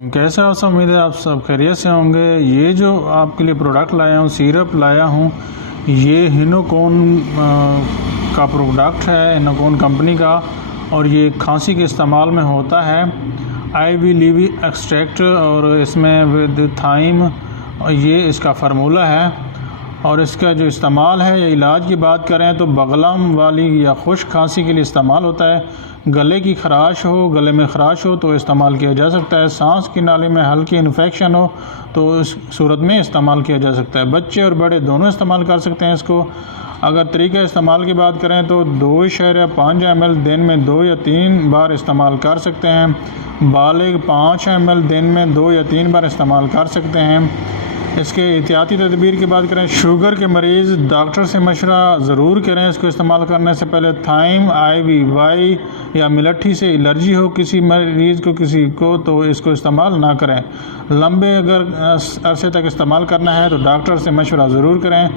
कैसे हो सब? उम्मीद है आप सब खैरियत से होंगे। ये जो आपके लिए प्रोडक्ट लाया हूँ, सिरप लाया हूँ, ये हिनोकोन का प्रोडक्ट है, हिनोकोन कंपनी का, और ये खांसी के इस्तेमाल में होता है। आईवी लीवी एक्सट्रैक्ट और इसमें विद थाइम, ये इसका फार्मूला है। और इसका जो इस्तेमाल है, या इलाज की बात करें तो बगलम वाली या खुश्क खांसी के लिए इस्तेमाल होता है। गले की खराश हो, गले में खराश हो तो इस्तेमाल किया जा सकता है। सांस की नाली में हल्की इन्फेक्शन हो तो इस सूरत में इस्तेमाल किया जा सकता है। बच्चे और बड़े दोनों इस्तेमाल कर सकते हैं इसको। अगर तरीक़ा इस्तेमाल की बात करें तो 2.5 ml दिन में 2 या 3 बार इस्तेमाल कर सकते हैं। बालिग 5 ml दिन में 2 या 3 बार इस्तेमाल कर सकते हैं। इसके एहतियाती तदबीर की बात करें, शुगर के मरीज़ डॉक्टर से मशवरा ज़रूर करें। इसको इस्तेमाल करने से पहले थाइम, IVY या मिलट्ठी से एलर्जी हो किसी मरीज़ को, किसी को, तो इसको इस्तेमाल ना करें। लंबे अगर अरसे तक इस्तेमाल करना है तो डॉक्टर से मशवरा ज़रूर करें।